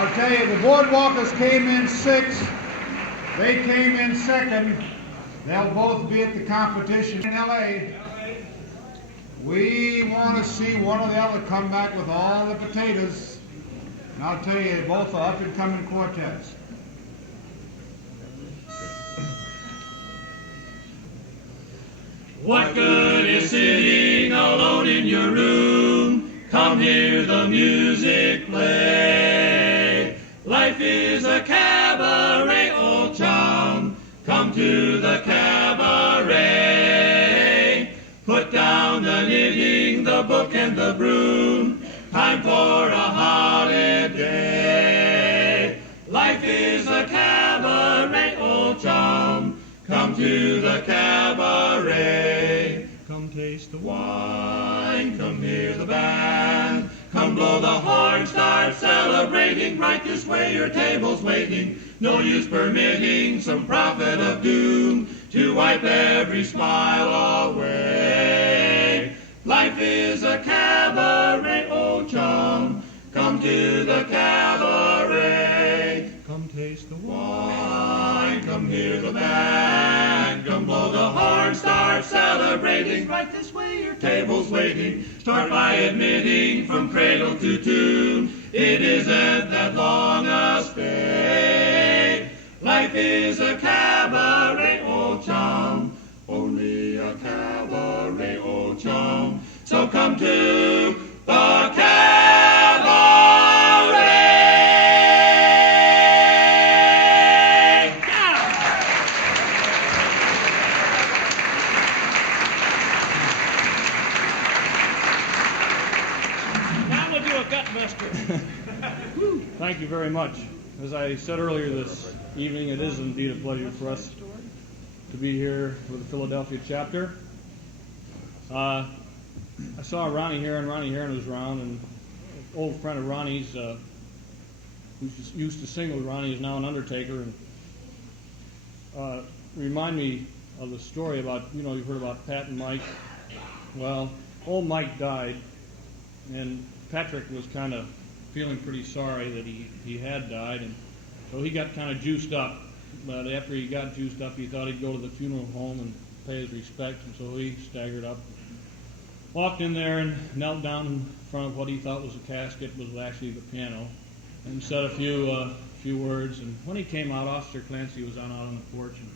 I'll tell you, the Boardwalkers came in sixth. They came in second. They'll both be at the competition in L.A. We want to see one or the other come back with all the potatoes. And I'll tell you, both are up-and-coming quartets. What good is sitting alone in your room? Come hear the music play. Life is a cabaret, old chum. Come to the cabaret. Put down the knitting, the book, and the broom. Time for a holiday. Life is a cabaret, old chum. Come to the cabaret. Come taste the wine, come hear the band. Come blow the horn, start celebrating. Right this way, your table's waiting. No use permitting some prophet of doom to wipe every smile away. Life is a cabaret, old chum. Come to the cabaret. Come taste the wine, come hear the band. Come blow the horn, start celebrating. Right this way, your table's waiting. Start by admitting from cradle to tomb, it isn't that long a stay. Life is a cabaret, old chum. Only a cabaret, old chum. So come to the cabaret. Now we'll do a gutbuster. Thank you very much. As I said earlier this evening, it is indeed a pleasure for us to be here with the Philadelphia chapter. I saw Ronnie Heron. Ronnie Heron was around, and an old friend of Ronnie's who used to sing with Ronnie is now an undertaker. And remind me of the story about, you've heard about Pat and Mike. Well, old Mike died, and Patrick was kind of feeling pretty sorry that he had died, and so he got kind of juiced up. But after he got juiced up, he thought he'd go to the funeral home and pay his respects, and so he staggered up, walked in there and knelt down in front of what he thought was a casket, was actually the piano, and said a few words. And when he came out, Officer Clancy was out on the porch, and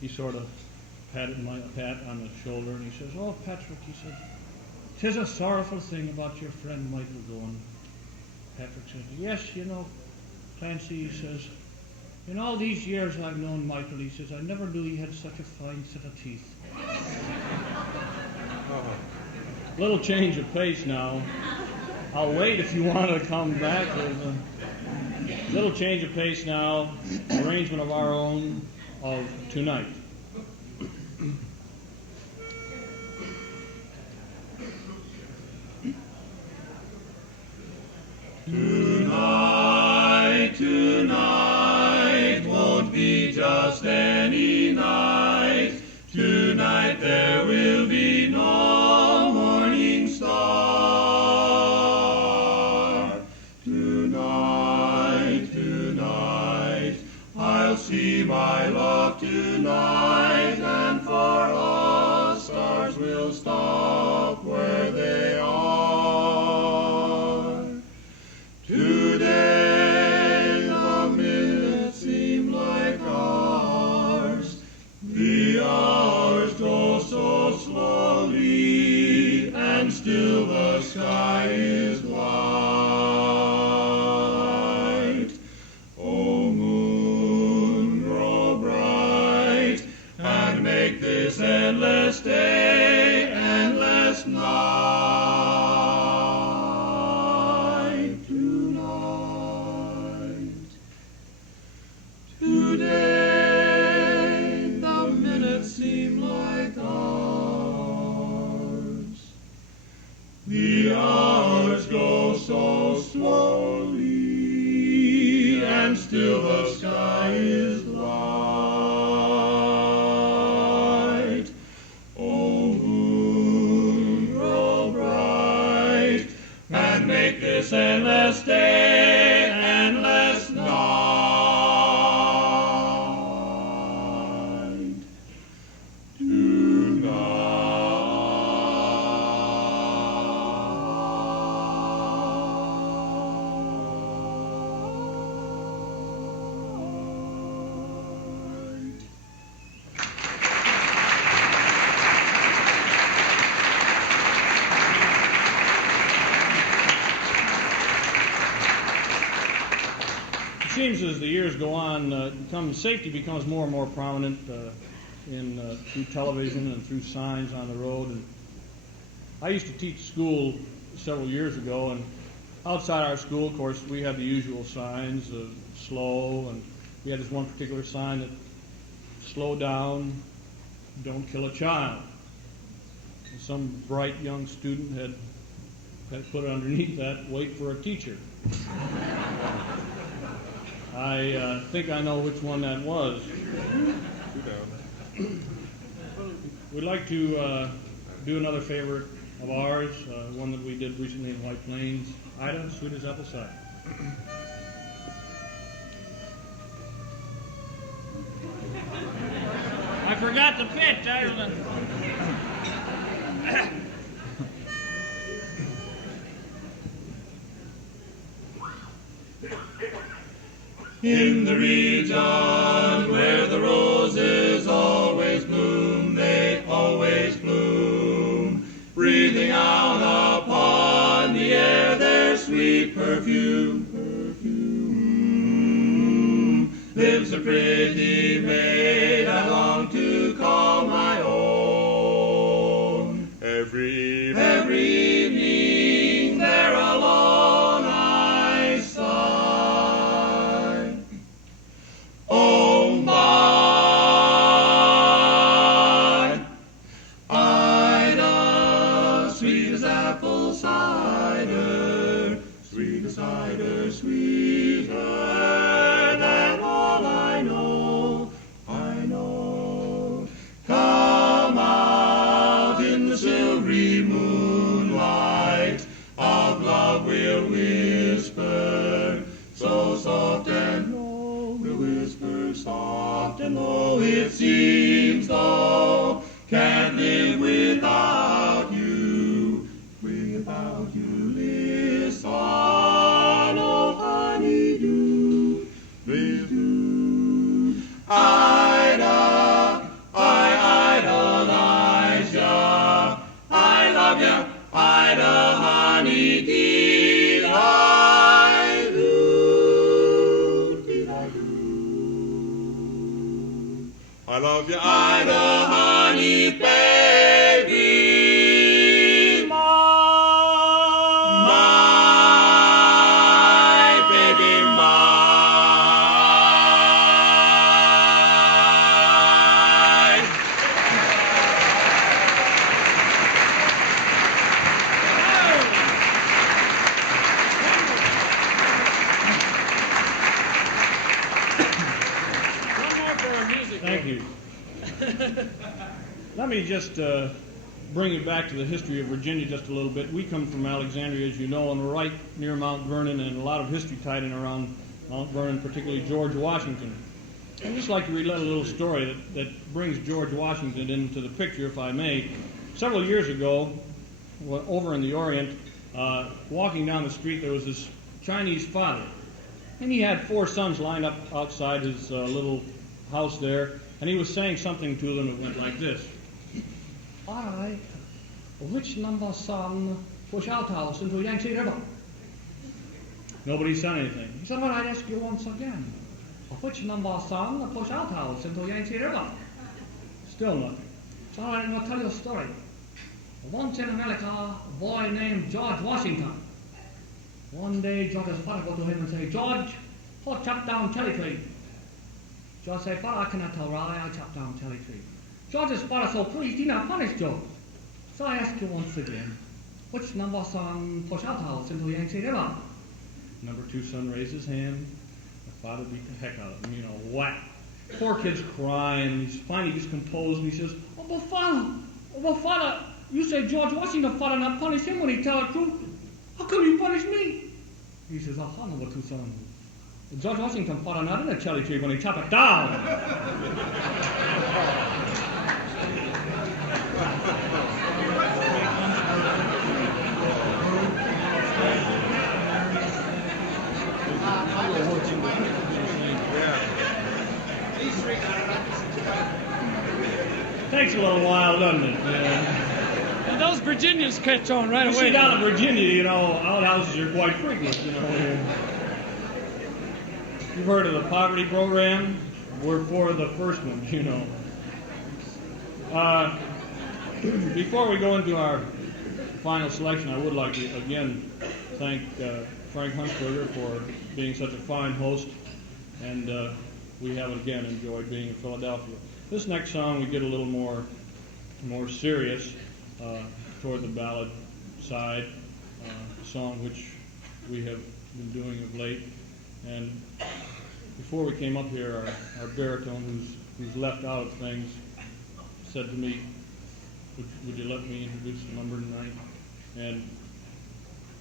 he sort of patted Pat on the shoulder, and he says, "Oh, Patrick," he said, "'tis a sorrowful thing about your friend Michael going." Patrick said, "Yes, Clancy," he says, "in all these years I've known Michael," he says, "I never knew he had such a fine set of teeth." Little change of pace now. I'll wait if you want to come back. There's a little change of pace now. Arrangement of our own of Tonight. Tonight won't be just any night. Tonight there will be no morning star. Tonight, I'll see my love tonight, and for all stars will stop where they are. Today the minutes seem like hours. The hours go so slowly, and still the sky is white. O moon, grow bright, and make this endless day endless night. Today the minutes seem like hours. The hours go so slowly, and still the sky is light. O moon, grow bright, and make this endless day endless seems as the years go on, safety becomes more and more prominent through television and through signs on the road. And I used to teach school several years ago, and outside our school, of course, we had the usual signs of slow, and we had this one particular sign that slow down, don't kill a child. And some bright young student had put underneath that, wait for a teacher. I think I know which one that was. We'd like to do another favorite of ours, one that we did recently in White Plains, Ida, Sweet as Apple Cider. I forgot the pitch, Ireland. In the region where the roses always bloom, they always bloom, breathing out upon the air their sweet perfume. Lives a pretty maid I long to call my own. Every evening there alone I sigh. Oh my Ida, sweet as apple cider, sweet as cider, sweeter than all I know. Come out in the silvery moonlight, of love we'll whisper, so soft and low, we'll whisper soft and low, it seems though can't live without you, listen, oh honeydew, please do. Ida, I idolize ya, I love ya, Ida honeydee, I do, I love ya, Ida honey baby, my baby, my. One more for our music. Thank you. Let me just bring it back to the history of Virginia just a little bit. We come from Alexandria, as you know, and we're right near Mount Vernon, and a lot of history tied in around Mount Vernon, particularly George Washington. I'd just like to relate a little story that brings George Washington into the picture, if I may. Several years ago, over in the Orient, walking down the street, there was this Chinese father, and he had 4 sons lined up outside his little house there, and he was saying something to them that went like this. All right, which number son push out house into Yangtze River? Nobody said anything. He said, all right, I ask you once again. Which number son push out house into Yangtze River? Still nothing. So all right, I'm going to tell you a story. Once in America, a boy named George Washington. One day, George's father go to him and say, George, go chop down cherry tree. George said, Father, I cannot tell right, I chop down cherry tree. George's father so pleased, he not punish George. So I ask you once again, which number son push out house into Yangtze River? Number 2 son raised his hand. The father beat the heck out of him, whack. Poor kid's crying. He's finally gets composed, and he says, oh, but father, you say George Washington father not punish him when he tell the truth. How come you punish me? He says, number 2 son. George Washington father not in a cherry tree when he chop it down. Takes a little while, doesn't it? And those Virginians catch on right away. See, down in Virginia, outhouses are quite frequent, You've heard of the poverty program? We're for the first one, you know. Before we go into our final selection, I would like to again thank Frank Huntsberger for being such a fine host, and we have again enjoyed being in Philadelphia. This next song we get a little more serious toward the ballad side, a song which we have been doing of late. And before we came up here, our baritone, who's left out of things, said to me, would you let me introduce the number tonight? And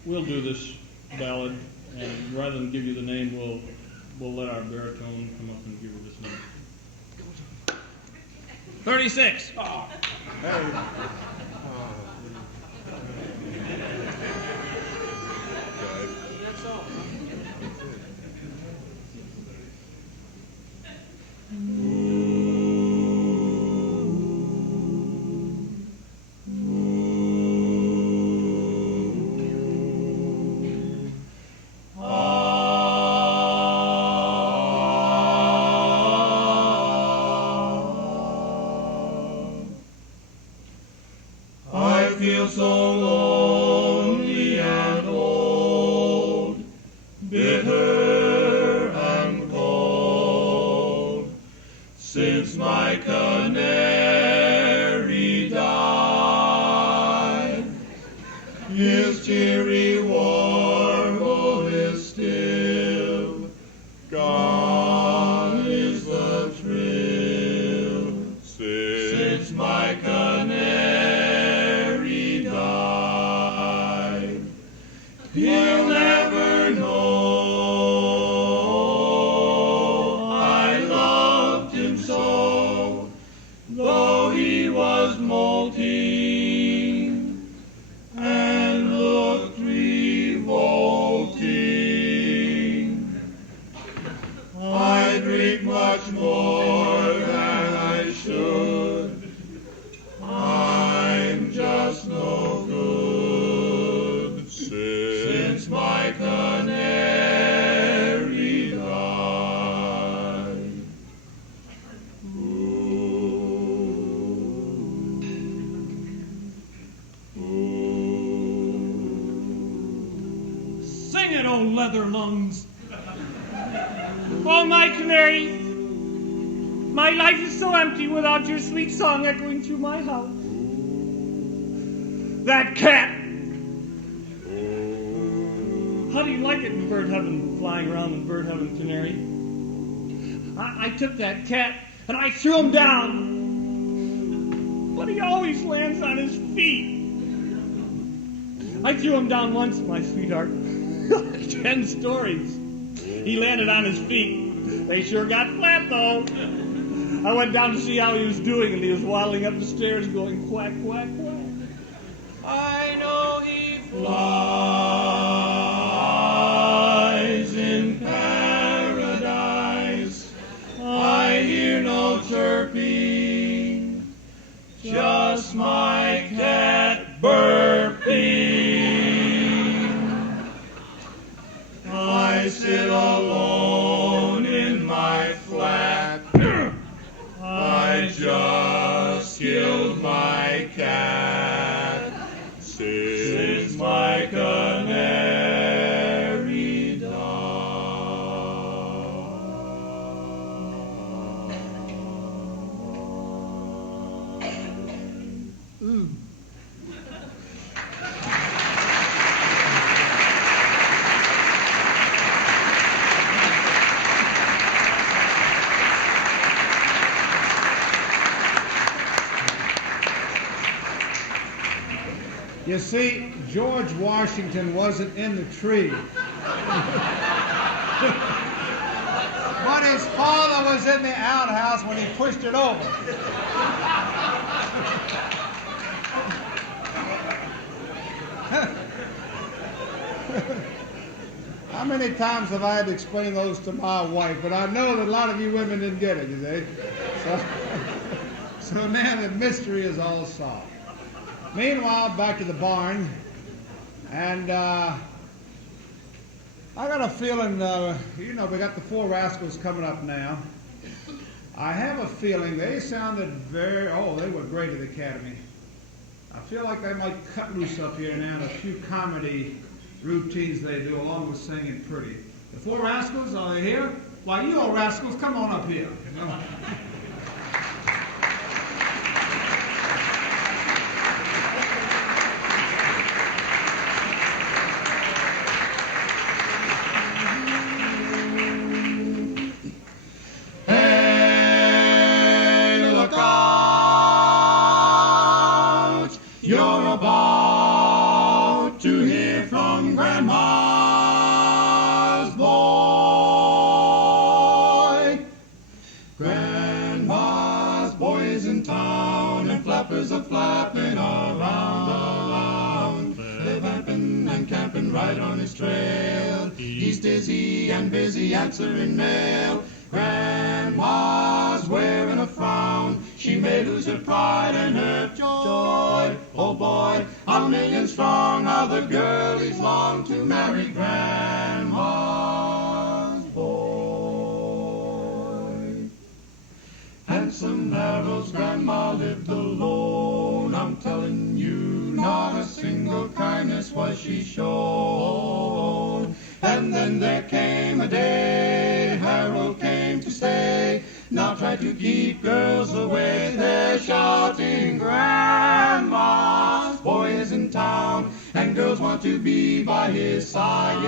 we'll do this ballad, and rather than give you the name, we'll let our baritone come up and give you this name. 36. Hey. Feel so lonely and old, bitter and cold, since my canary died. His cheery warble is still, gone is the thrill, since my canary died. He'll never know I loved him so, though he was molting and looked revolting. I drink much more than I should. I'm just no good, since my canary died. Sing it, old leather lungs. Oh, my canary, my life is so empty without your sweet song echoing through my house. That cat! How do you like it in bird heaven, flying around in bird heaven, canary? I took that cat and I threw him down, but he always lands on his feet. I threw him down once, my sweetheart. 10 stories. He landed on his feet. They sure got flat, though. I went down to see how he was doing, and he was waddling up the stairs going quack, quack, quack. I know he flies in paradise. I hear no chirping, just my cat burping. I sit alone in my flat. I just killed my cat, since my canary died. You see, George Washington wasn't in the tree. But his father was in the outhouse when he pushed it over. How many times have I had to explain those to my wife? But I know that a lot of you women didn't get it, you see. So now the mystery is all solved. Meanwhile, back to the barn, and I got a feeling, we got the four Rascals coming up now. I have a feeling they sounded they were great at the Academy. I feel like they might cut loose up here now in a few comedy routines they do along with singing pretty. The four Rascals, are they here? Why, you old rascals, come on up here. You're about to hear from Grandma's boy. Grandma's boy is in town, and flappers are flapping around. They're vamping and camping right on his trail. He's dizzy and busy answering mail. Grandma's wearing a frown. She may lose her pride and her joy. Oh boy, a million strong are the girlies long to marry Grandma's boy. Handsome Harold's grandma lived alone. I'm telling you, not a single kindness was she shown. And then there came a day, Harold came to stay. Now try to keep girls away, they're shouting, Grandma's boy is in town, and girls want to be by his side,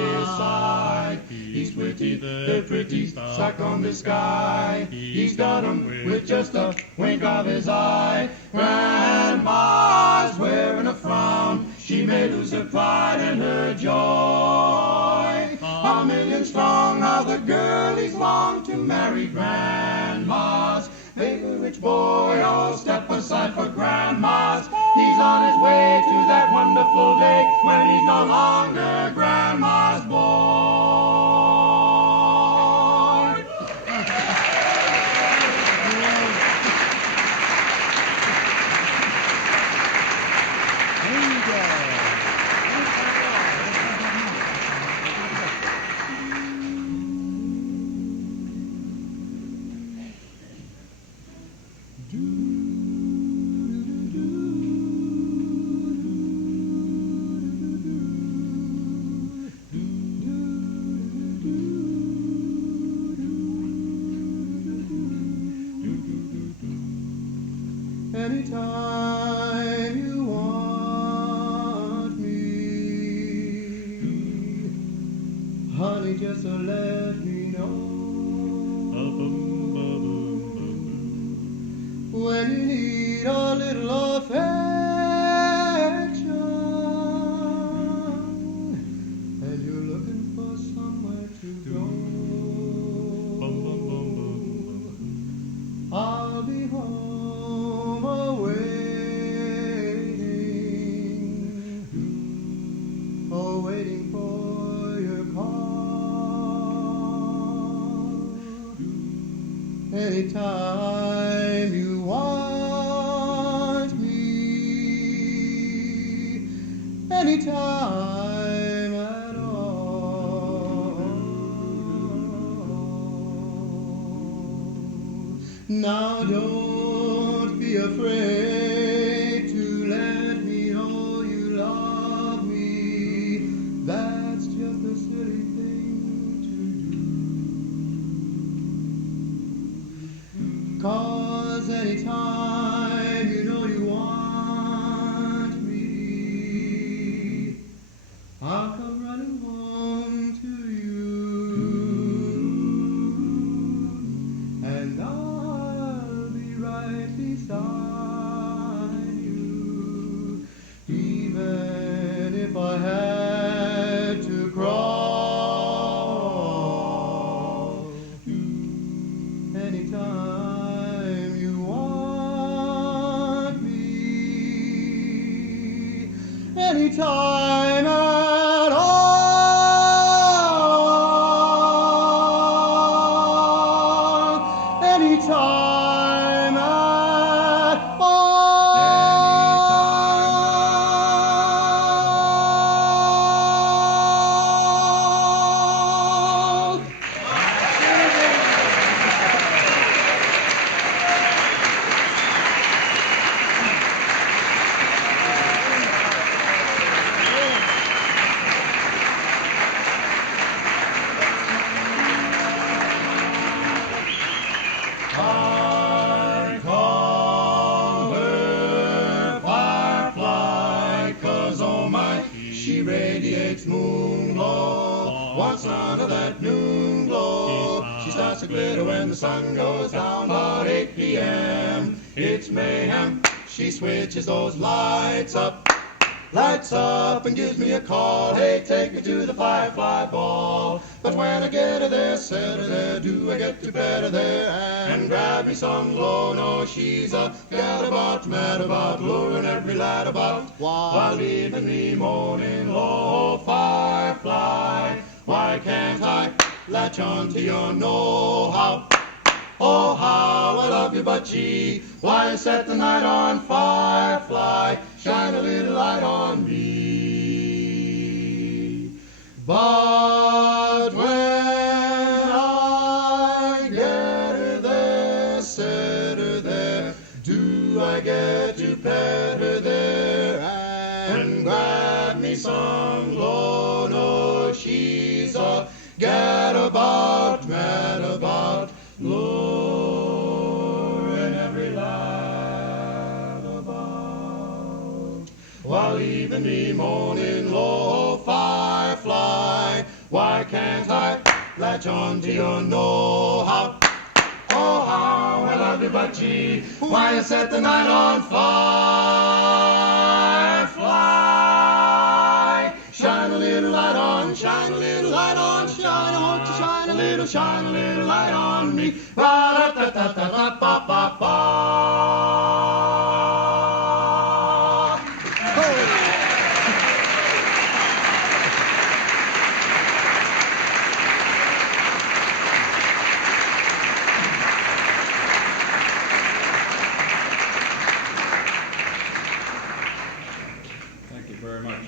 He's witty, they're pretty, stuck on the sky. He's got 'em with just a wink of his eye. Grandma's wearing a frown, she may lose her pride and her joy. A million strong are the girlies long to marry Grandma's big rich boy. Oh, step aside for Grandma's. He's on his way to that wonderful day when he's no longer Grandma's boy. Anytime you want me, honey, just let me know. When you need a little affection and you're looking for somewhere to go, I'll be home. Waiting for your call. Anytime you want me, anytime at all. Now don't be afraid to let me know you love me. That's just a silly thing to do. 'Cause anytime you know you want me, I'll come running home to you, and I'll be right beside you, even if I had to crawl. Anytime you want me, anytime at all, anytime at all. song low. Wants none of that noon glow. She starts to glitter when the sun goes down about 8 p.m. It's mayhem. She switches those lights up and gives me a call. Hey, take me to the Firefly Ball. But when I get her there, set her there, do I get to bed her there and grab me some glow? No, she's a gadabout, mad about, luring every lad about, while leaving me moaning low. Firefly, why can't I latch on to your know-how? Oh, how I love you, but gee, why set the night on fire? Fly, shine a little light on me. But when I get her there, set her there, do I get to pet her there and grab me some glow? No, she's a gadabout, mad about, luring every lad about, while leaving me moaning low. Firefly, why can't I latch on to your know-how? Oh, how I love you, but gee, why you set the night on fire? Fly, shine a little light on, shine a little light on, shine, I want to shine a little light on me. Thank you very much.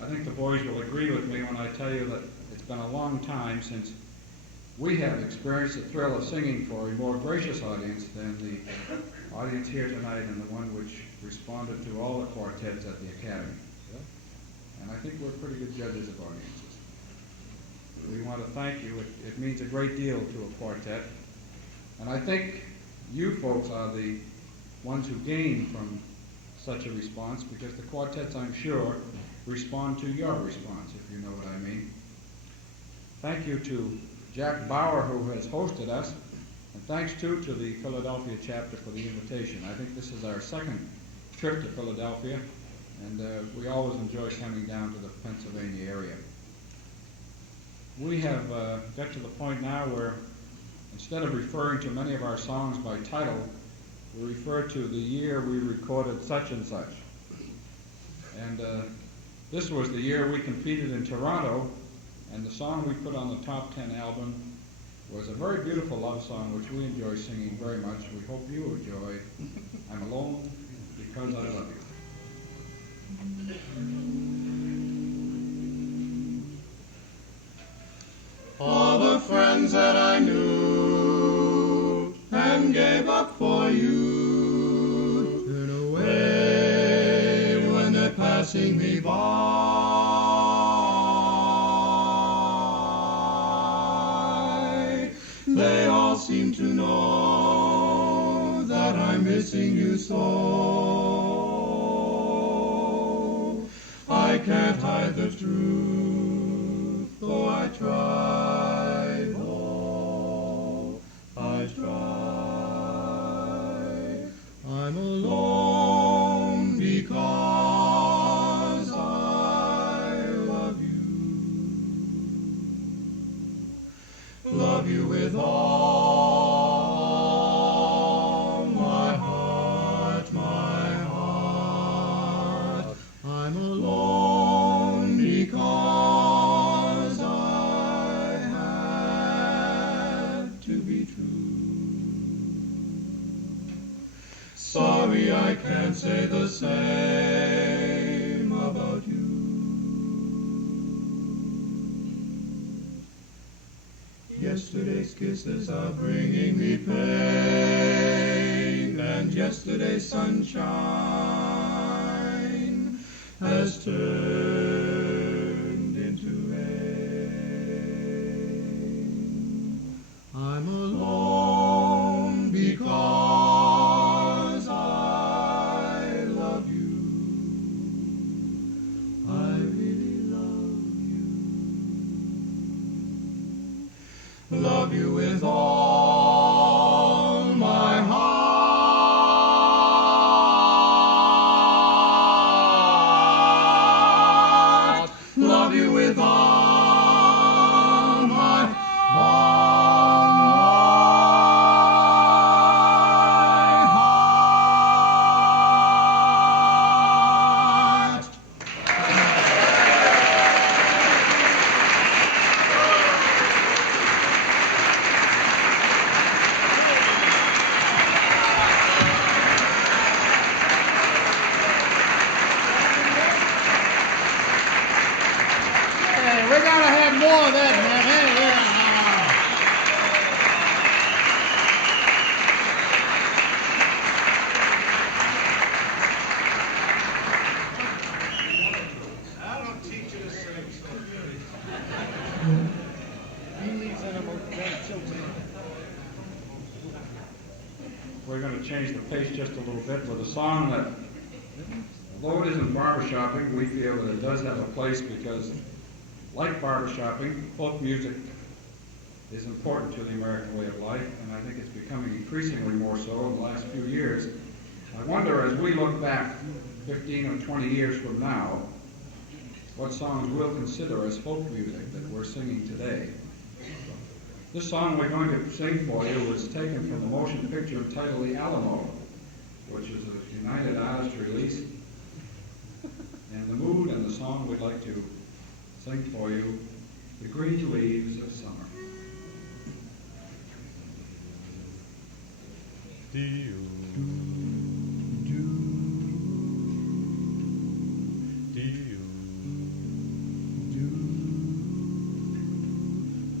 I think the boys will agree with me when I tell you that it's been a long time since we have experienced the thrill of singing for a more gracious audience than the audience here tonight and the one which responded to all the quartets at the Academy. And I think we're pretty good judges of audiences. We want to thank you. It means a great deal to a quartet. And I think you folks are the ones who gain from such a response, because the quartets, I'm sure, respond to your response, if you know what I mean. Thank you to Jack Bauer, who has hosted us, and thanks too to the Philadelphia chapter for the invitation. I think this is our second trip to Philadelphia, and we always enjoy coming down to the Pennsylvania area. We have got to the point now where instead of referring to many of our songs by title, we refer to the year we recorded such and such. And this was the year we competed in Toronto, and the song we put on the top 10 album was a very beautiful love song which we enjoy singing very much. We hope you enjoy I'm Alone Because I Love You. All the friends that I knew and gave up for you turn away when they're passing me by. They all seem to know that I'm missing you so. I can't hide the truth, though I try, though I try. I'm alone because I love you with all my heart, my heart. I'm alone because I had to be true. Sorry I can't say the same about you. Yesterday's kisses are bringing me pain, and yesterday's sunshine has turned into rain. I'm alone because I love you. I really love you. love you with all my heart. Love you with all my heart. Hey, we gotta have more of that, man. Hey, yeah. I don't teach you to sing. We're going to change the pace just a little bit with a song that, although it isn't barbershopping, we feel that it does have a place because, like barbershopping, folk music is important to the American way of life, and I think it's becoming increasingly more so in the last few years. I wonder, as we look back 15 or 20 years from now, what songs we'll consider as folk music that we're singing today. This song we're going to sing for you was taken from the motion picture entitled The Alamo, which is a United Artists release. And the mood and the song we'd like to sing for you, The Green Leaves of Summer.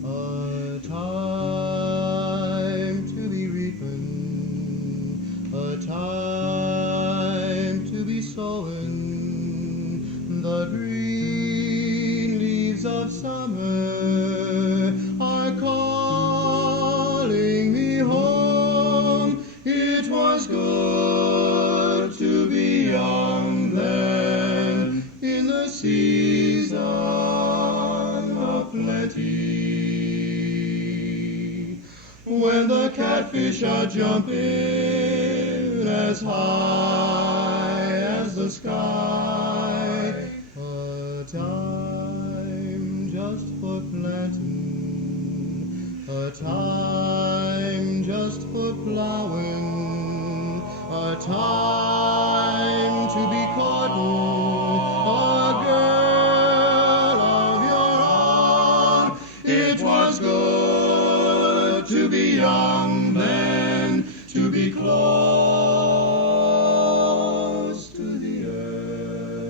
A time to be reaping, a time to be sowing. The green leaves of summer are calling me home. It was good to be young then in the season of plenty. When the catfish are jumping as high as the sky, a time just for planting, a time just for plowing, a time to be courting a girl of your own. It was good to be young then, to be close to the earth,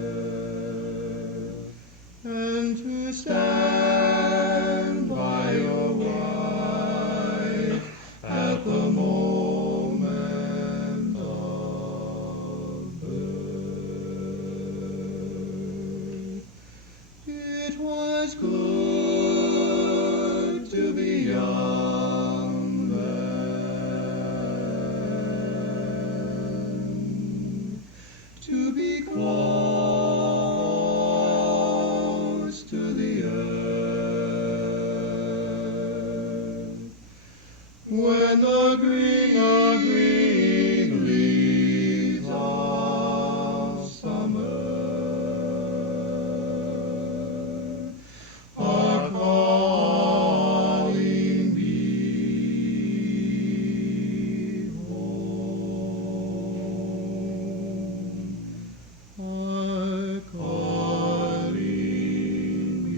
and to stand by your wife at the moment of birth. It was good to be young then, to be close to the earth. When the green leaves of summer are calling me home, are calling me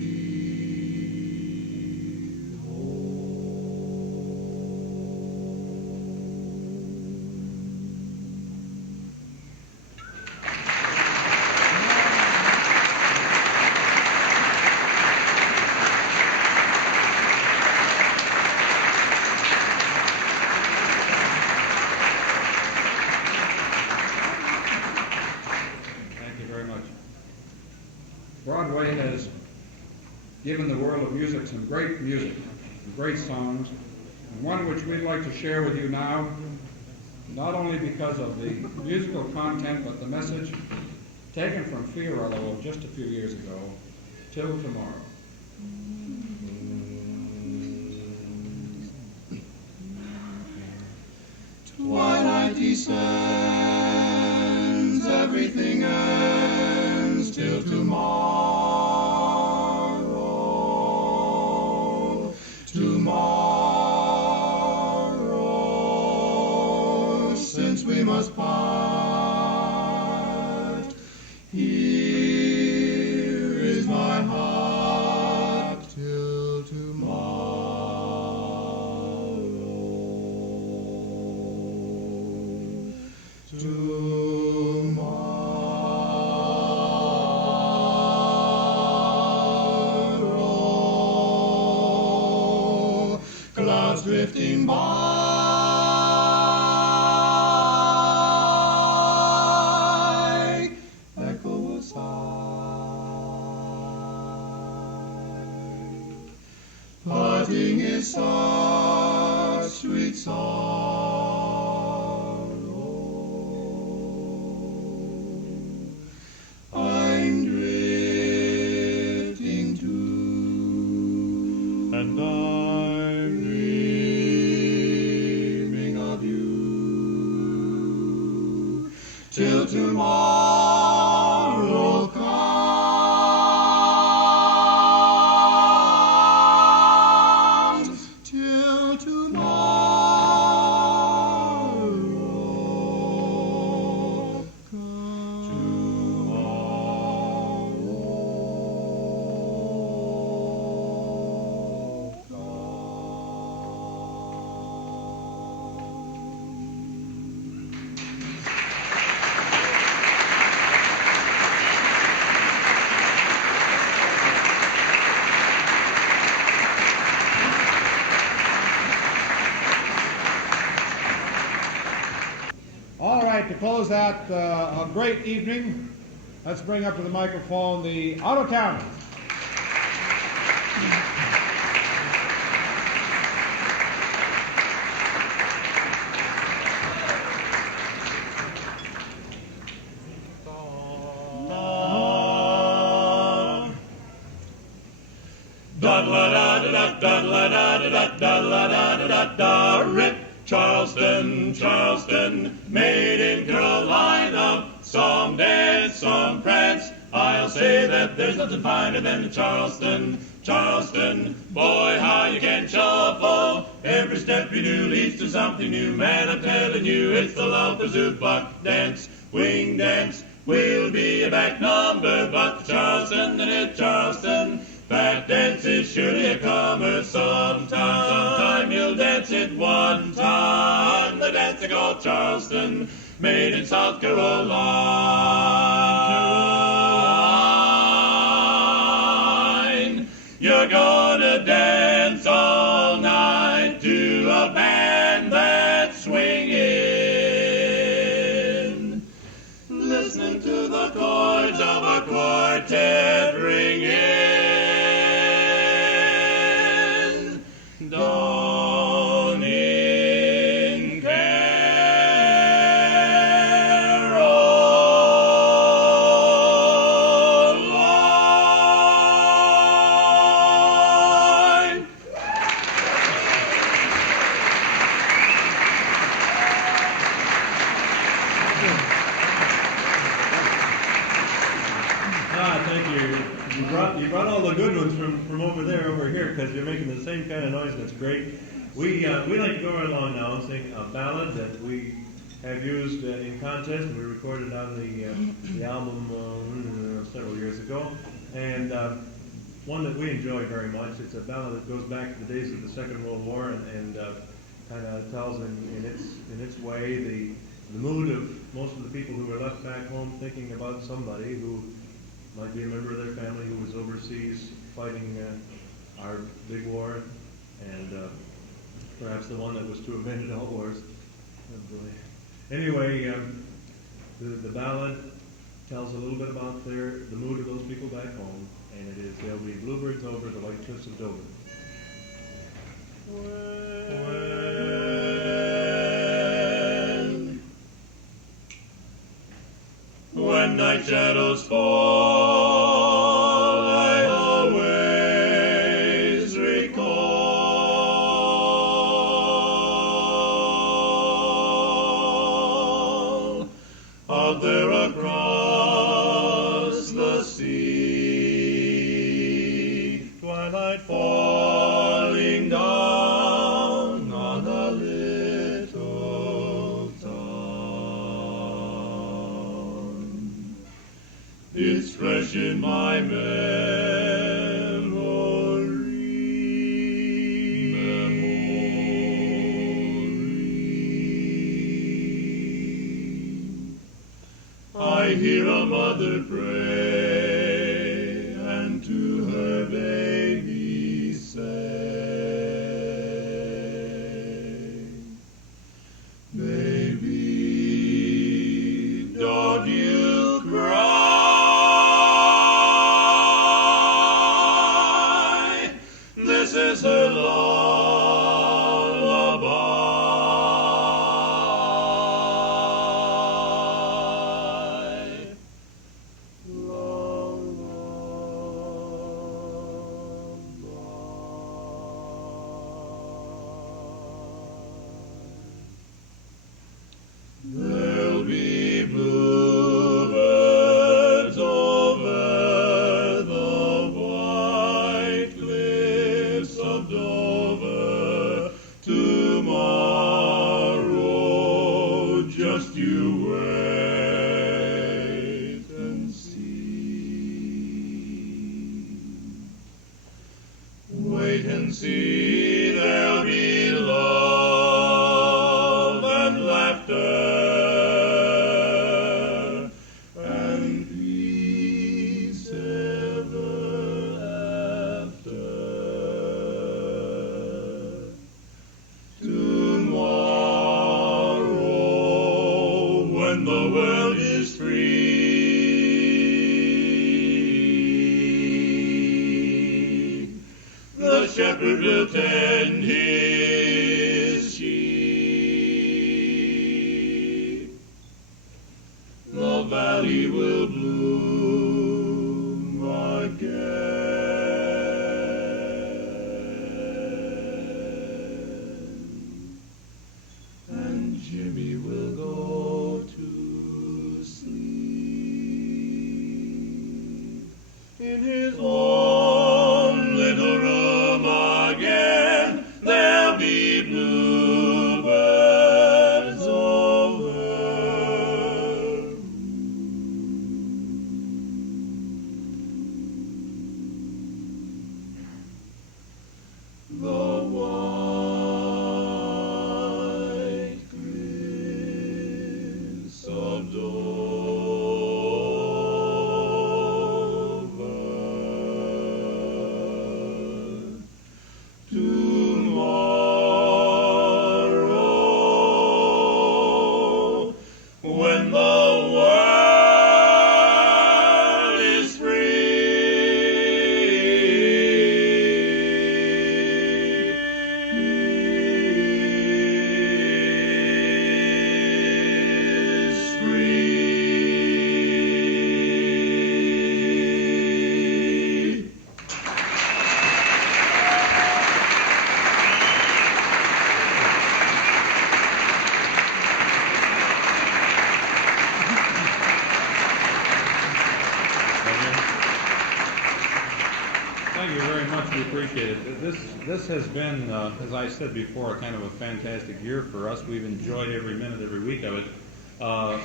Thank you very much. Broadway has given the world of music some great songs, and one which we'd like to share with you now, not only because of the musical content, but the message taken from Fiorillo just a few years ago, Till Tomorrow. descends, everything ends till tomorrow. Tomorrow, since we must part, here is my heart till tomorrow. Tomorrow, clouds drifting by, echo a sigh. Parting is such sweet sorrow. I'm drifting too, and I'm dreaming of you till tomorrow comes, till tomorrow comes. All right, to close out a great evening, let's bring up to the microphone the out-of-towners. Rip, Charleston, Charleston, made in Carolina. Some dance, some prance. I'll say that there's nothing finer than Charleston, Charleston. Boy, how you can shuffle. Every step you do leads to something new. Man, I'm telling you, it's the love zoot buck dance, wing dance. We'll be a back number, but Charleston and it's Charleston. That dance is surely a comer. Sometime you'll dance it one time. The dance they call Charleston, made in South Carolina. You're gonna dance all night to a band that's swinging, listening to the chords of a quartet ringing. Down in Caroline. Thank you. You brought all the good ones from over there over here because you're making the same kind of noise and it's great. We like to go along now and sing a ballad that we have used in contest and we recorded on the album several years ago, and one that we enjoy very much. It's a ballad that goes back to the days of the Second World War and kind of tells in its way the mood of most of the people who were left back home thinking about somebody who might be a member of their family who was overseas fighting our big war, and perhaps the one that was to avenge all wars. Anyway, the ballad tells a little bit about the mood of those people back home, and it is, there'll be bluebirds over the white cliffs of Dover. When night shadows fall, I always recall twilight falling down on a little town. It's fresh in my I hear a mother pray and to her baby say, baby, don't you cry. This is her There'll be bluebirds over the white cliffs of Dover tomorrow. Just you wait and see. Wait and see, there'll be love and laughter. When the world is free, the shepherd will tend his sheep. The valley will bloom again, and Jimmy will go to sleep in his own little room again. There'll be bluebirds over the white cliffs of Dover. Tomorrow, when the world is Thank you very much. We appreciate it. This has been, as I said before, kind of a fantastic year for us. We've enjoyed every minute, every week of it. I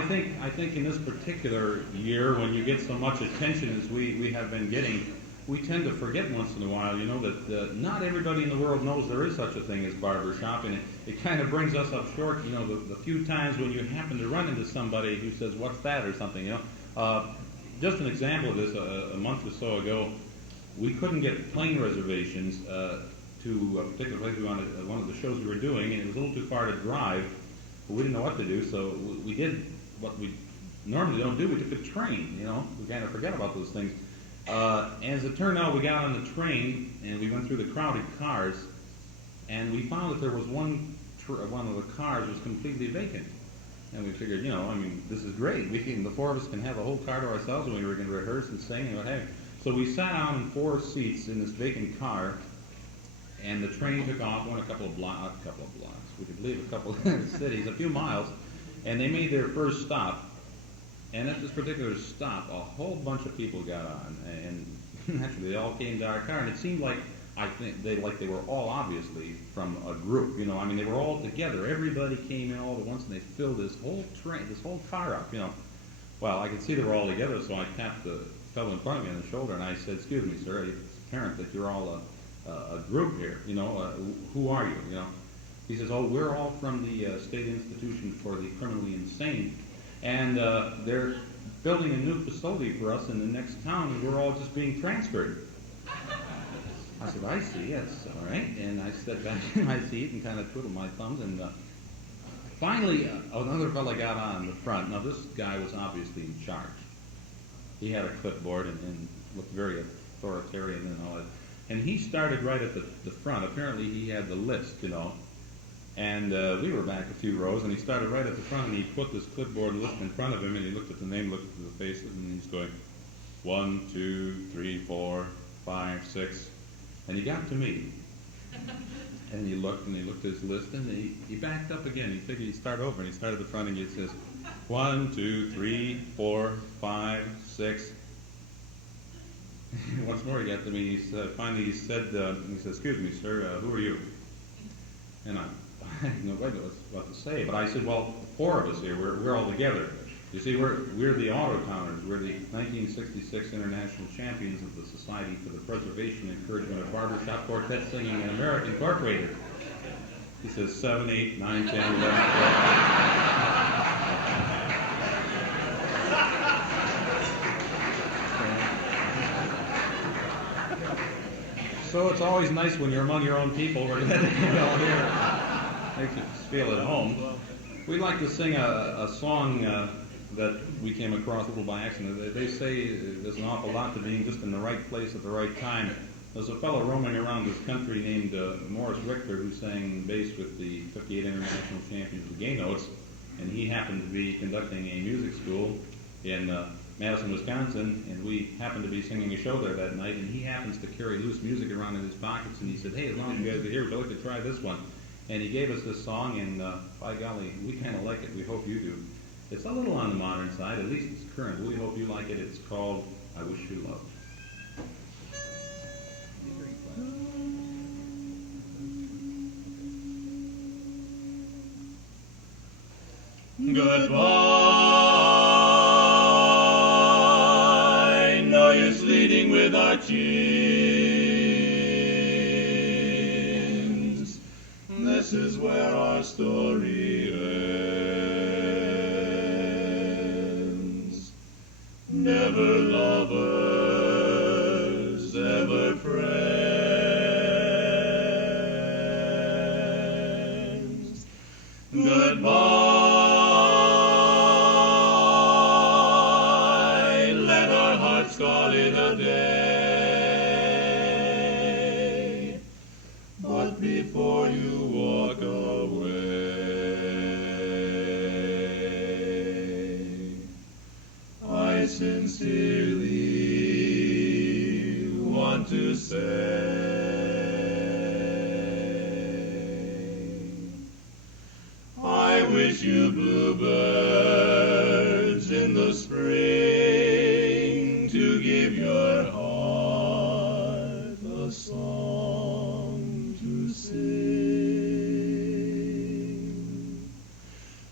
think in this particular year, when you get so much attention as we have been getting, we tend to forget once in a while, that not everybody in the world knows there is such a thing as barbershop, and it kind of brings us up short, the few times when you happen to run into somebody who says, "What's that?" or something, Just an example of this, a month or so ago, we couldn't get plane reservations to a particular place we wanted, one of the shows we were doing, and it was a little too far to drive, but we didn't know what to do, so we did what we normally don't do. We took a train, we kind of forget about those things. As it turned out, we got on the train, and we went through the crowded cars, and we found that there was one of the cars was completely vacant. And we figured, this is great. The four of us can have a whole car to ourselves, and we were going to rehearse and sing and what have you. So we sat down in 4 seats in this vacant car, and the train took off, went a couple of blocks. We could leave a couple of cities, a few miles, and they made their first stop. And at this particular stop, a whole bunch of people got on, and Naturally, they all came to our car, and it seemed like they were all obviously from a group. You know, I mean, they were all together. Everybody came in all at once, and they filled this whole car up. You know, well, I could see they were all together, so I tapped the fellow in front of me on the shoulder, and I said, "Excuse me, sir, it's apparent that you're all a group here. You know, who are you? You know?" He says, "Oh, we're all from the State Institution for the Criminally Insane, and they're building a new facility for us in the next town, and we're all just being transferred." I said, "I see, yes, all right." And I sat back in my seat and kind of twiddled my thumbs, and finally another fellow got on the front. Now, this guy was obviously in charge. He had a clipboard and looked very authoritarian and all that. And he started right at the front. Apparently he had the list, you know. And we were back a few rows, and he started right at the front, and he put this clipboard list in front of him, and he looked at the name, looked at the faces, and he's going, 1, 2, 3, 4, 5, 6. And he got to me. And he looked at his list, and he backed up again. He figured he'd start over, and he started at the front, and he says, 1, 2, 3, 4, 5, 6. Once more he got to me. Finally he said, "Excuse me, sir, who are you?" And I had no idea what to say. But I said, "Well, 4 of us here. We're all together. You see, we're the Autotowners. We're the 1966 international champions of the Society for the Preservation and Encouragement of Barbershop Quartet Singing in America Incorporated." He says 7, 8, 9, 10, 11, 12. So it's always nice when you're among your own people. We're glad to have you all here. Makes you feel at home. We'd like to sing a song that we came across a little by accident. They say there's an awful lot to being just in the right place at the right time. There's a fellow roaming around this country named Morris Richter who sang bass with the 58 International Champions of Gay Notes, and he happened to be conducting a music school in Madison, Wisconsin, and we happened to be singing a show there that night, and he happens to carry loose music around in his pockets, and he said, "Hey, as long as you guys are here, we'd like to try this one." And he gave us this song, and by golly, we kind of like it. We hope you do. It's a little on the modern side, at least it's current. We hope you like it. It's called "I Wish You Loved." Goodbye, no use leading with our chins. This is where our story ends. Never lovers, ever friends. Goodbye. Call it a day, but before you walk away, I sincerely want to say, I wish you bluebirds in the spring to give your heart a song to sing,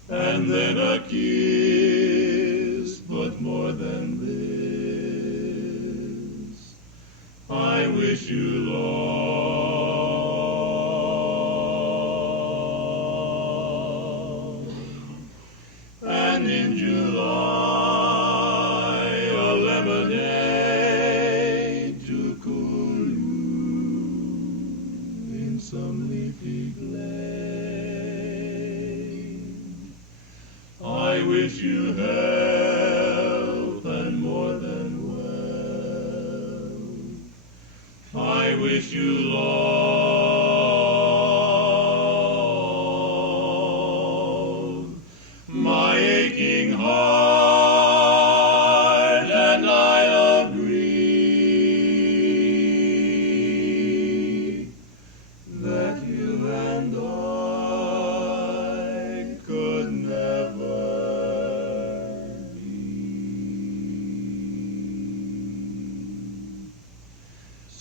and then a kiss, but more than this, I wish you long, and in July some leafy glade. I wish you health and more than well. I wish you love, my aching heart, and I agree that you and I could never be.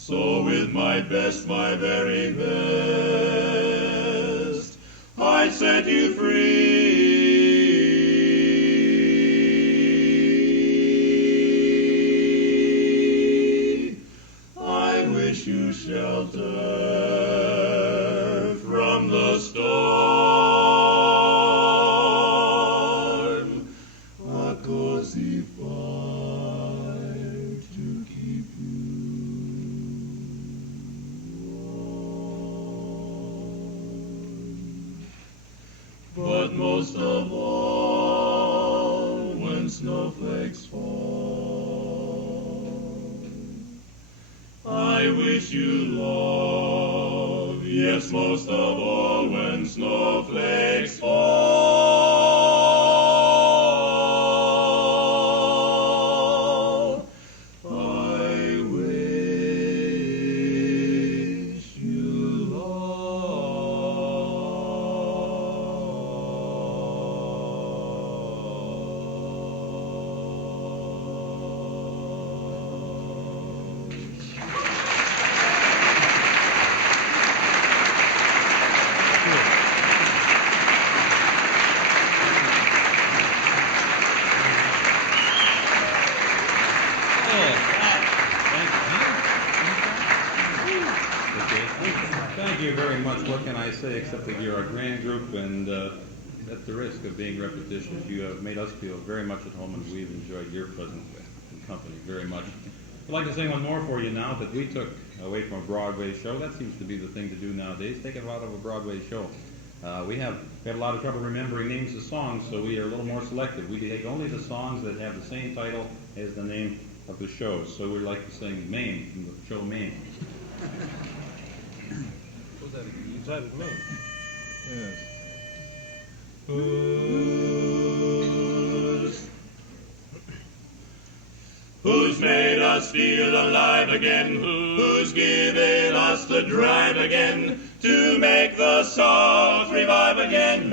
So with my best, my very best, I set you free. I wish you shelter from the storm, a cozy fire to keep you warm. But most of all, when snowflakes fall, I wish you love, yes, most of all, when snowflakes fall. I wish you Thank you very much. What can I say except that you're a grand group, and at the risk of being repetitious, you have made us feel very much at home, and we've enjoyed your presence and company very much. I'd like to sing one more for you now that we took away from a Broadway show. That seems to be the thing to do nowadays, take it out of a Broadway show. We have a lot of trouble remembering names of songs, so we are a little more selective. We take only the songs that have the same title as the name of the show. So we'd like to sing Maine from the show Maine. Is that his name? Yes. Who's made us feel alive again? Who's given us the drive again to make the songs revive again?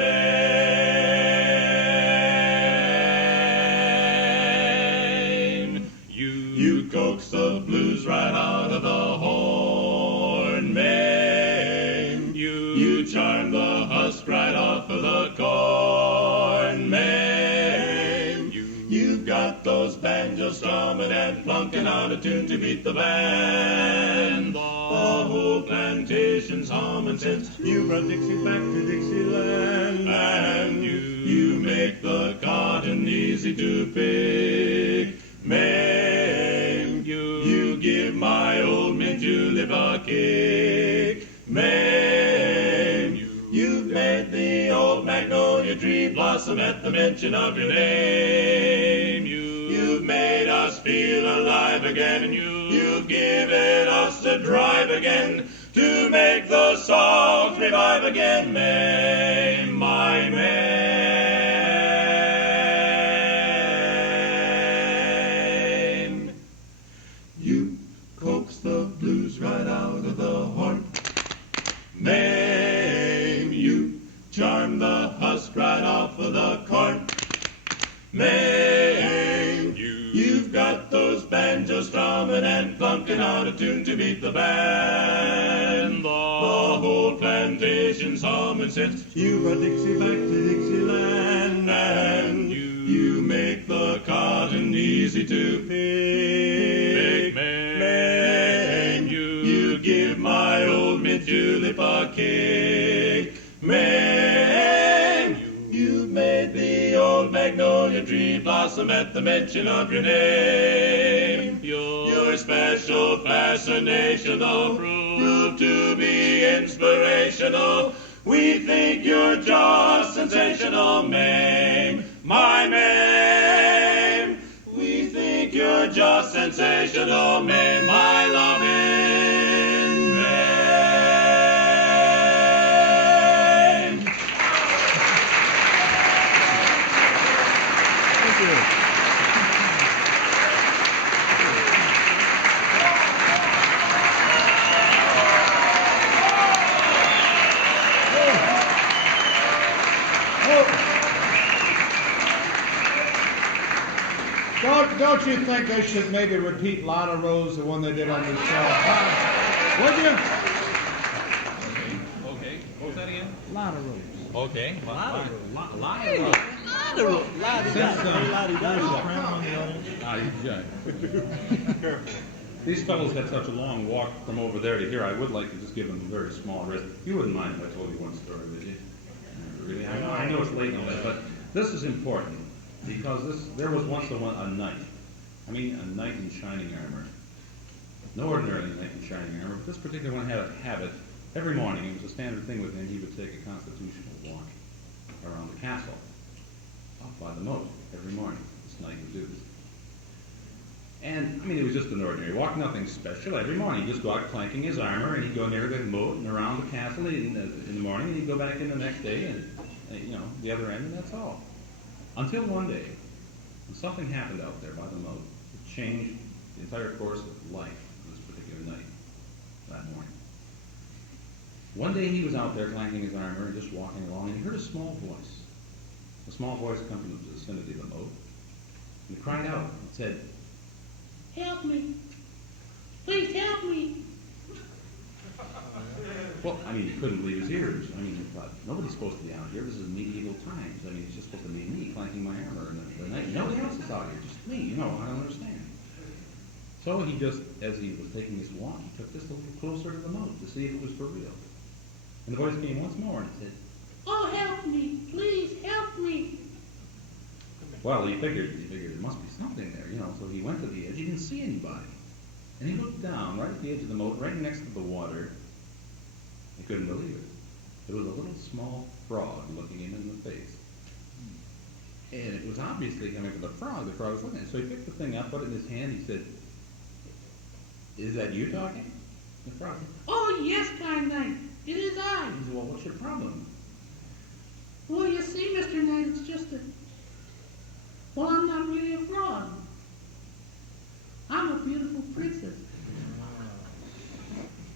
Maine, you coax the blues right out of the horn. Maine, you charm the husk right off of the corn. Maine, you've got those banjos strumming and plunking out a tune to beat the band. The whole plantation's humming since You brought Dixie back to Dixieland. and you make the cotton easy to pick. Maine, you give my old mint julep a kick. Maine, you've made the old magnolia tree blossom at the mention of your name. You've made us feel alive again, and you've given us the drive again to make the songs revive again. Maine, my Maine. You coax the blues right out of the horn. Maine, you charm the husk right off of the corn. Maine, you've got those banjos strumming and plunking out a tune to beat the band. The whole plantation's humming since You brought Dixie back to Dixieland. and you make the cotton easy to pick. Maine, you give my old mint julep a kick. Maine, you've made the old magnolia tree blossom at the mention of your name. Your special fascination, though, proved to be inspirational. We think you're just sensational, Maine, my Maine. We think you're just sensational, Maine, my loving Maine. Thank you. don't you think they should maybe repeat Lotta Rose, the one they did on the show? Would you? Okay. What was that again? Lotta Rose. Okay. Lotta These fellows had such a long walk from over there to here. I would like to just give them a very small rest. You wouldn't mind if I told you one story, would you? Really? I know it's late and all that, but this is important because there was once a knight. I mean, a knight in shining armor. No ordinary knight in shining armor, but this particular one had a habit. Every morning, it was a standard thing with him, he would take a constitutional walk around the castle, up by the moat, every morning. This knight would do this. And, I mean, it was just an ordinary walk, nothing special. Every morning, he'd just go out clanking his armor, and he'd go near the moat and around the castle in the morning, and he'd go back in the next day, and, the other end, and that's all. Until one day, when something happened out there by the moat, it changed the entire course of life of this particular night that morning. One day he was out there clanking his armor and just walking along, and he heard a small voice. A small voice come from the vicinity of the moat, and it cried out and said, "Help me. Please help me." well, I mean, he couldn't believe his ears. I mean, he thought, nobody's supposed to be out here. This is medieval times. I mean, it's just supposed to be me clanking my armor in the night. Nobody else is out here, just me. I don't understand. So he just, as he was taking his walk, he took just a little closer to the moat to see if it was for real. And the voice came once more and it said, "Oh, help me. Please help me." well, he figured there must be something there, so he went to the edge. He didn't see anybody. And he looked down right at the edge of the moat, right next to the water. He couldn't believe it. It was a little small frog looking him in the face. And it was obviously coming from the frog. The frog was looking at it. So he picked the thing up, put it in his hand. He said, "Is that you talking?" The frog said, "Oh, yes, kind knight. It is I." he said, "Well, what's your problem?" "Well, you see, Mr. Knight, it's just that, well, I'm not really a frog. I'm a beautiful princess.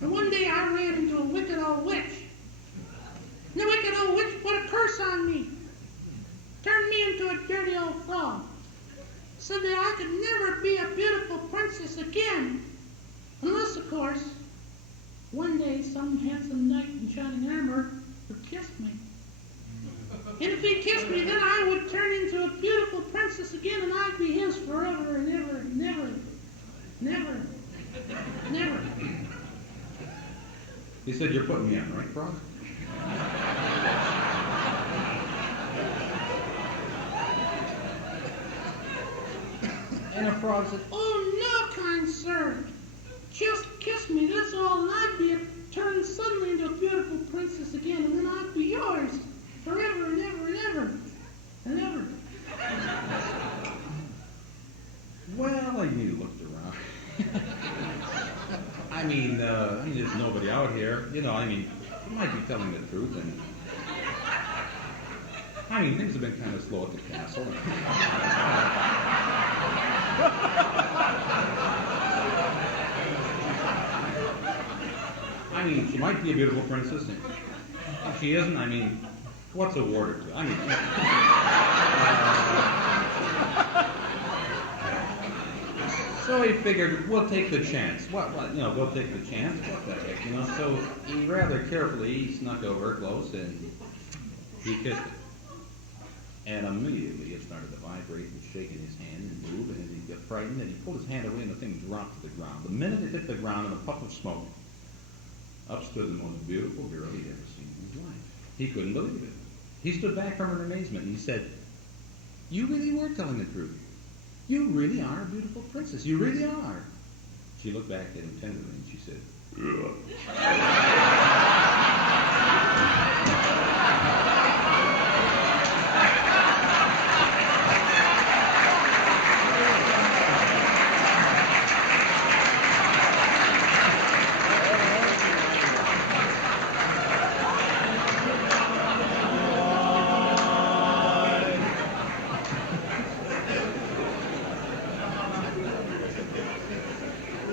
And one day I ran into a wicked old witch. And the wicked old witch put a curse on me. Turned me into a dirty old frog. Said that I could never be a beautiful princess again. Unless, of course, one day some handsome knight in shining armor would kiss me. And if he kissed me, then I would turn into a beautiful princess again, and I'd be his forever and ever, never, never, never." He said, "You're putting me on, right, frog?" And the frog said, "Oh, no, kind sir. Just kiss me, that's all, and I'd be turned suddenly into a beautiful princess again, and then I'd be yours forever and ever and ever and ever." Well, he looked around. I mean, there's nobody out here. He might be telling the truth. And things have been kind of slow at the castle. She might be a beautiful princess. And if she isn't, what's a ward or two? So he figured, we'll take the chance. We'll take the chance. What the heck, So he rather carefully snuck over close and he kissed it. And immediately it started to vibrate and shake in his hand and move, and he got frightened and he pulled his hand away and the thing dropped to the ground. The minute it hit the ground in a puff of smoke, up stood the most beautiful girl he'd ever seen in his life. He couldn't believe it. He stood back from her in amazement and he said, "You really were telling the truth. You really are a beautiful princess. You really are." She looked back at him tenderly and she said, "Ugh."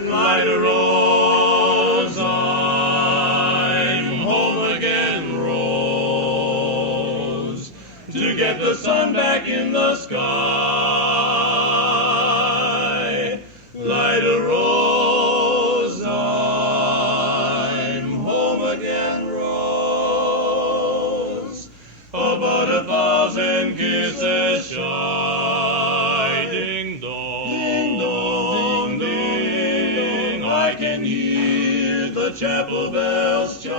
Light a rose, I'm home again, rose, to get the sun back in the sky. the chapel bells chime.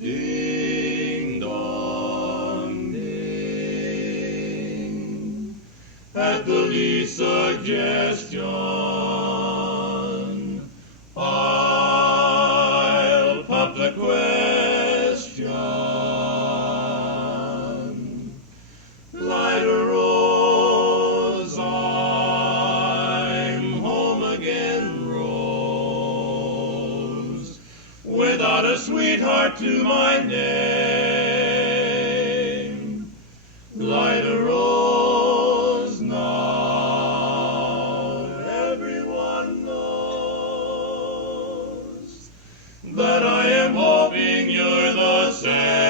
Ding dong ding. At the least suggestion, I'll pop the question. Light a rose, I'm home again, Rose, without a sweetheart to my name. Light a rose now, everyone knows that I am hoping you're the same.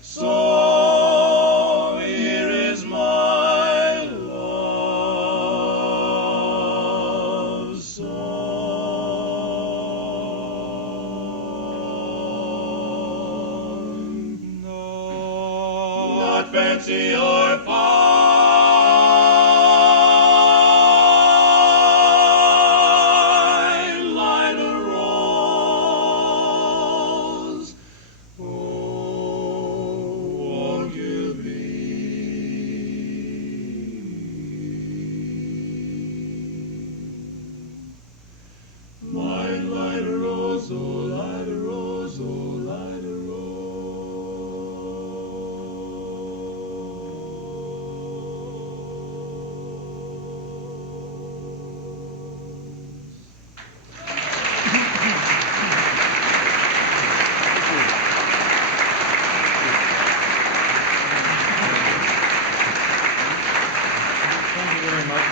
So here is my love song. No, not fancy or fine. Light a rose. Oh, won't you be mine? Light a rose, oh, light a rose, oh, light a rose. Thank you very much.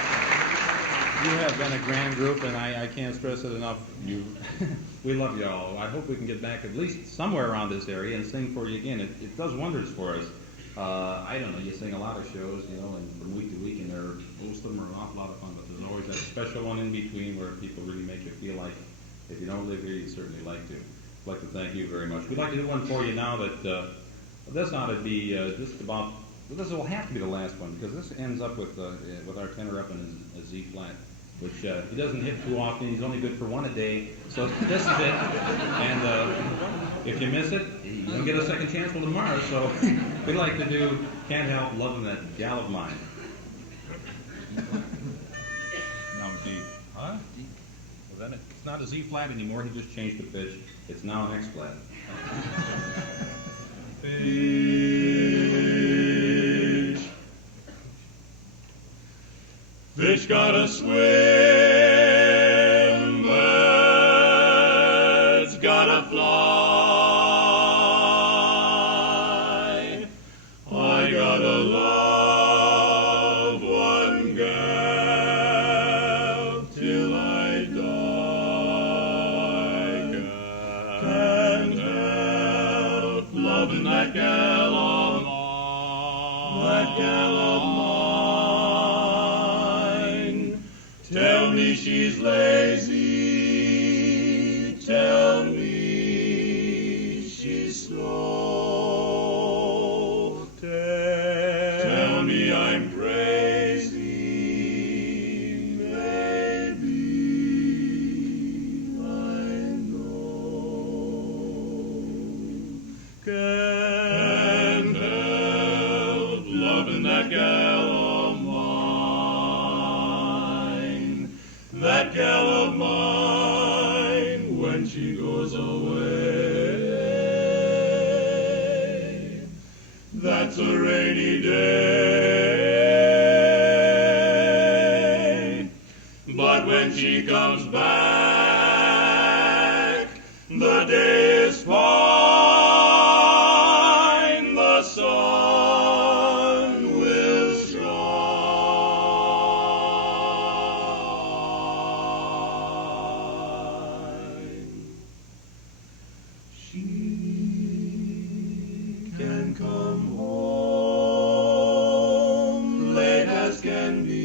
You have been a grand group, and I can't stress it enough. We love you all. I hope we can get back at least somewhere around this area and sing for you again. It does wonders for us. I don't know, you sing a lot of shows, you know, and from week to week, and most of them are an awful lot of fun, but there's always that special one in between where people really make you feel like if you don't live here, you'd certainly like to. I'd like to thank you very much. We'd like to do one for you now that this ought to be just about, this will have to be the last one, because this ends up with our tenor up in a Z flat, which he doesn't hit too often. He's only good for one a day, so this is it. And if you miss it, you don't get a second chance till tomorrow. So we'd like to do Can't Help Loving That Gal of Mine. Now D. Huh? D. Well, then it's not a Z flat anymore. He just changed the pitch. It's now an X flat. Fish. Fish gotta swim, birds gotta fly. I gotta love one girl till I die. Can't help loving that gal of mine. That gal of mine. Tell me she's lazy. Tell me she's slow. Tell me I'm crazy. Maybe I know. Can't help loving that gal of mine. That gal of mine when she goes away. That's a rainy day. But when she comes back, the day is fine. The sun will shine. She can come home late as can be.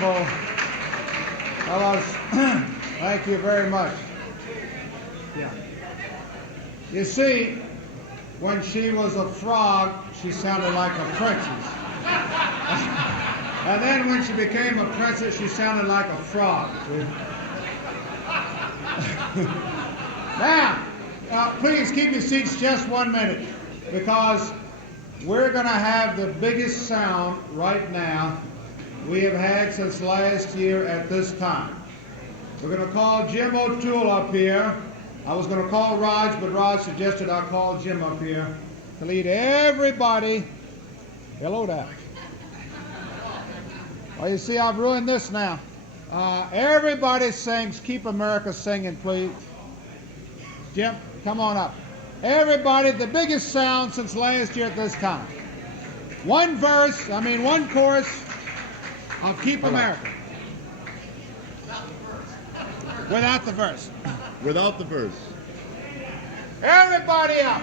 wonderful. Fellows, thank you very much. Yeah. You see, when she was a frog, she sounded like a princess. And then when she became a princess, she sounded like a frog. Now, please keep your seats just 1 minute, because we're going to have the biggest sound right now we have had since last year at this time. We're going to call Jim O'Toole up here. I was going to call Raj, but Raj suggested I call Jim up here to lead everybody. Hello there. Well, you see, I've ruined this now. Everybody sings Keep America Singing, please. Jim, come on up. Everybody, the biggest sound since last year at this time. One chorus of Keep America. Without the verse. Without the verse. Everybody up.